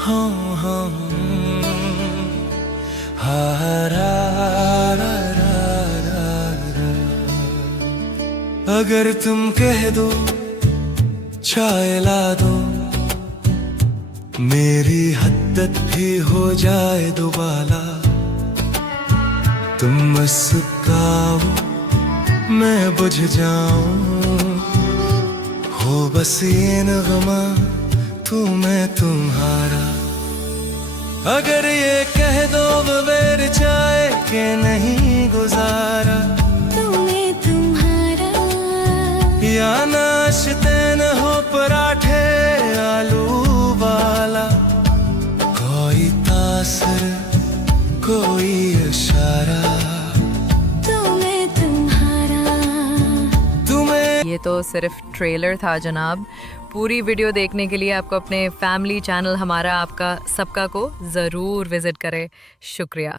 हाँ हाँ हाँ रा रा रा रा रा। अगर तुम कह दो चाय ला दो, मेरी हद्दत भी हो जाए दोबाला। तुम मुस्काओ मैं बुझ जाऊं, हो बस ये नगमा तू मैं तुम्हारा। अगर ये कह दो बगैर चाय के नहीं गुजारा, तुम्हें तुम्हारा। या नाश्ते न हो पराठे आलू वाला, कोई तासर कोई इशारा, तुम्हें तुम्हारा। तुम्हें। ये तो सिर्फ ट्रेलर था जनाब। पूरी वीडियो देखने के लिए आपको अपने फैमिली चैनल हमारा आपका सबका को ज़रूर विज़िट करें। शुक्रिया।